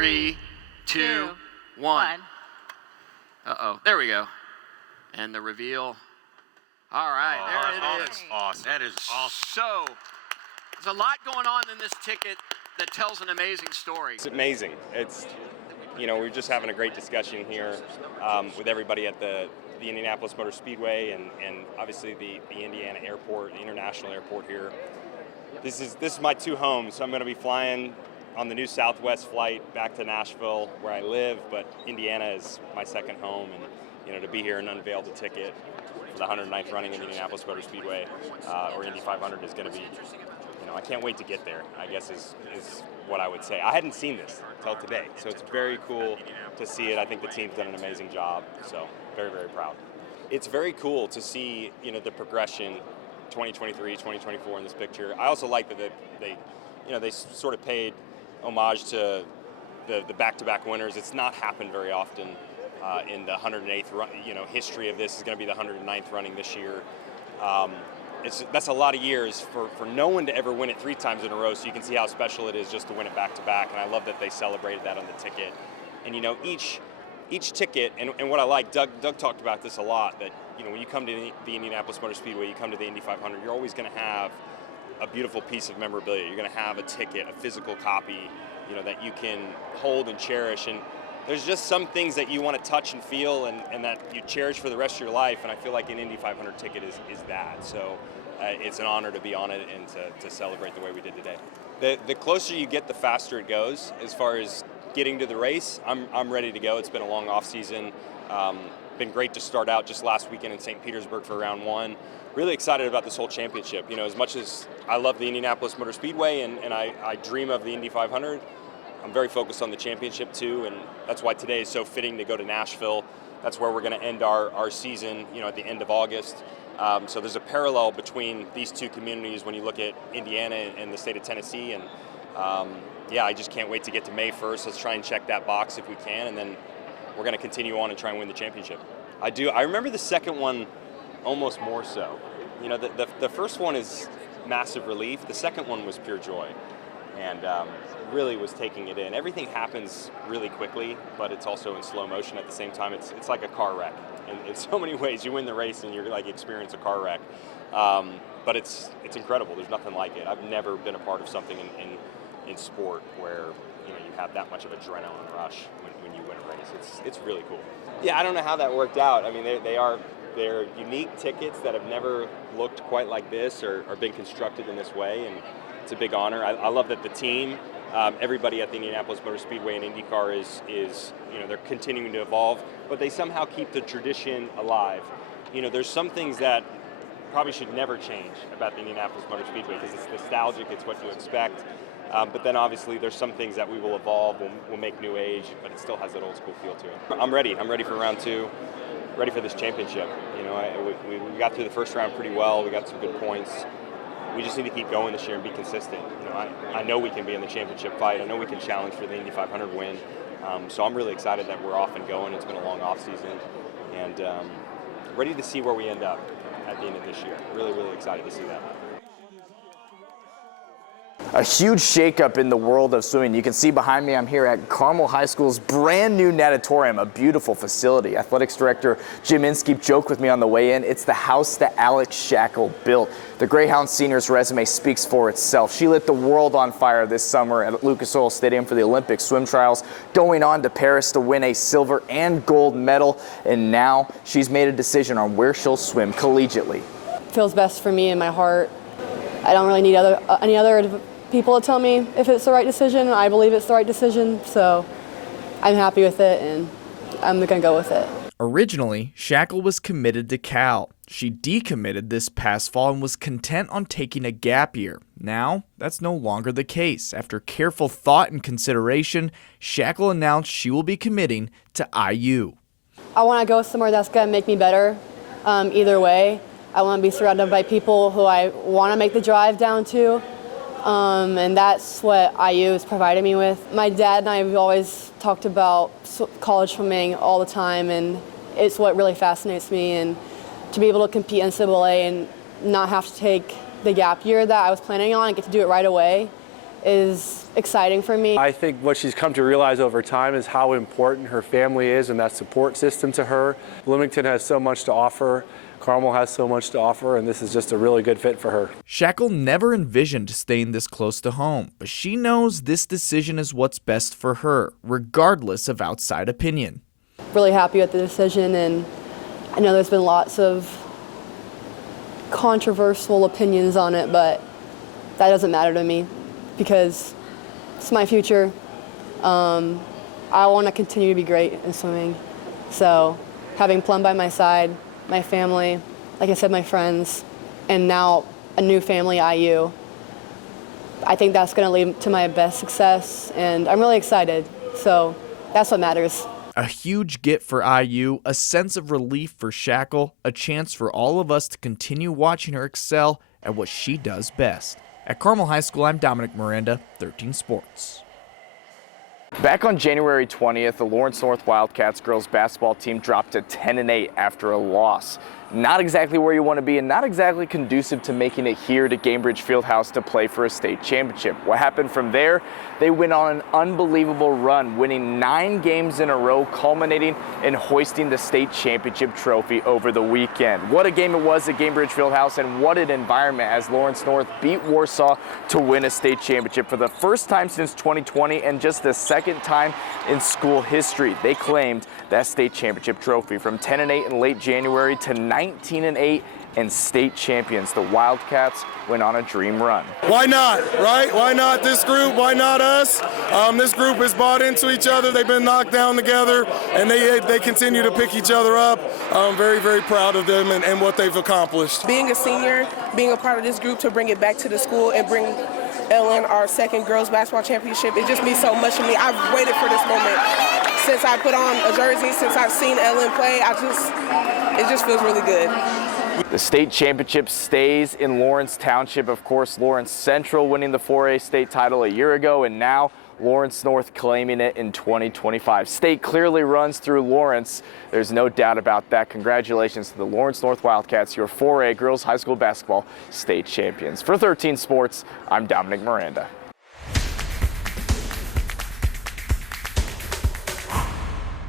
3, 2, 1. Uh-oh, there we go. And the reveal. All right, there it is. Awesome. That is awesome. So, there's a lot going on in this ticket that tells an amazing story. It's amazing. It's, we're just having a great discussion here with everybody at the Indianapolis Motor Speedway and obviously the Indiana Airport, the International Airport here. This is my two homes. So I'm going to be flying on the new Southwest flight back to Nashville, where I live, but Indiana is my second home, and to be here and unveil the ticket for the 109th running in the Indianapolis Motor Speedway or Indy 500 is going to be, I can't wait to get there, I guess is what I would say. I hadn't seen this until today, so it's very cool to see it. I think the team's done an amazing job, so very, very proud. It's very cool to see, the progression 2023, 2024 in this picture. I also like that they sort of paid homage to the back-to-back winners. It's not happened very often in the 108th run, history of this is going to be the 109th running this year. That's a lot of years for no one to ever win it 3 times in a row, so you can see how special it is just to win it back-to-back, and I love that they celebrated that on the ticket. And each ticket, and what I like, Doug talked about this a lot, that when you come to the Indianapolis Motor Speedway, you come to the Indy 500, you're always going to have a beautiful piece of memorabilia. You're going to have a ticket, a physical copy, that you can hold and cherish. And there's just some things that you want to touch and feel and that you cherish for the rest of your life. And I feel like an Indy 500 ticket is that. So it's an honor to be on it and to celebrate the way we did today. The closer you get, the faster it goes. As far as getting to the race, I'm ready to go. It's been a long off season. Been great to start out just last weekend in St. Petersburg for round 1. Really excited about this whole championship. As much as I love the Indianapolis Motor Speedway and I dream of the Indy 500, I'm very focused on the championship too, and that's why today is so fitting to go to Nashville. That's where we're going to end our season, at the end of August. So there's a parallel between these two communities when you look at Indiana and the state of Tennessee, and I just can't wait to get to May 1st. Let's try and check that box if we can, and then we're going to continue on and try and win the championship. I remember the second one almost more so. The first one is massive relief. The second one was pure joy, and really was taking it in. Everything happens really quickly, but it's also in slow motion at the same time. It's like a car wreck. In so many ways, you win the race and you're like experience a car wreck. But it's incredible. There's nothing like it. I've never been a part of something in sport where you have that much of adrenaline rush when you win a race. It's really cool. Yeah, I don't know how that worked out. I mean, they're unique tickets that have never looked quite like this or been constructed in this way, and it's a big honor. I love that the team, everybody at the Indianapolis Motor Speedway and IndyCar is they're continuing to evolve, but they somehow keep the tradition alive. There's some things that probably should never change about the Indianapolis Motor Speedway because it's nostalgic, it's what you expect. But then obviously there's some things that we will evolve, we'll make new age, but it still has that old school feel to it. I'm ready for round 2, ready for this championship. We got through the first round pretty well, we got some good points. We just need to keep going this year and be consistent. I know we can be in the championship fight, I know we can challenge for the Indy 500 win. So I'm really excited that we're off and going. It's been a long off season, and ready to see where we end up at the end of this year. Really, really excited to see that. A huge shakeup in the world of swimming. You can see behind me, I'm here at Carmel High School's brand new natatorium, a beautiful facility. Athletics Director Jim Inskeep joked with me on the way in, it's the house that Alex Shackell built. The Greyhound senior's resume speaks for itself. She lit the world on fire this summer at Lucas Oil Stadium for the Olympic swim trials, going on to Paris to win a silver and gold medal, and now she's made a decision on where she'll swim collegiately. It feels best for me in my heart. I don't really need any other people to tell me if it's the right decision. I believe it's the right decision, so I'm happy with it and I'm gonna go with it. Originally, Shackell was committed to Cal. She decommitted this past fall and was content on taking a gap year. Now, that's no longer the case. After careful thought and consideration, Shackell announced she will be committing to IU. I want to go somewhere that's gonna make me better either way. I want to be surrounded by people who I want to make the drive down to. And that's what IU has provided me with. My dad and I have always talked about college swimming all the time, and it's what really fascinates me. And to be able to compete NCAA and not have to take the gap year that I was planning on and get to do it right away is exciting for me. I think what she's come to realize over time is how important her family is and that support system to her. Bloomington has so much to offer. Carmel has so much to offer, and this is just a really good fit for her. Shackell never envisioned staying this close to home, but she knows this decision is what's best for her, regardless of outside opinion. Really happy with the decision, and I know there's been lots of controversial opinions on it, but that doesn't matter to me because it's my future. I want to continue to be great in swimming. So having Plum by my side, my family, like I said, my friends, and now a new family, IU, I think that's going to lead to my best success, and I'm really excited. So that's what matters. A huge get for IU, a sense of relief for Shackell, a chance for all of us to continue watching her excel at what she does best. At Carmel High School, I'm Dominic Miranda, 13 Sports. Back on January 20th, the Lawrence North Wildcats girls basketball team dropped to 10-8 after a loss. Not exactly where you want to be and not exactly conducive to making it here to Gainbridge Fieldhouse to play for a state championship. What happened from there? They went on an unbelievable run, winning 9 games in a row, culminating in hoisting the state championship trophy over the weekend. What a game it was at Gainbridge Fieldhouse, and what an environment as Lawrence North beat Warsaw to win a state championship for the first time since 2020 and just the second time in school history. They claimed that state championship trophy from 10-8 in late January to 19-8 and state champions. The Wildcats went on a dream run. Why not, right? Why not this group? Why not us? This group has bought into each other. They've been knocked down together, and they continue to pick each other up. I'm very, very proud of them and what they've accomplished. Being a senior, being a part of this group to bring it back to the school and bring Ellen our second girls basketball championship, it just means so much to me. I've waited for this moment since I put on a jersey, since I've seen Ellen play. It just feels really good. The state championship stays in Lawrence Township. Of course, Lawrence Central winning the 4A state title a year ago, and now Lawrence North claiming it in 2025. State clearly runs through Lawrence. There's no doubt about that. Congratulations to the Lawrence North Wildcats, your 4A girls high school basketball state champions. For 13 Sports, I'm Dominic Miranda.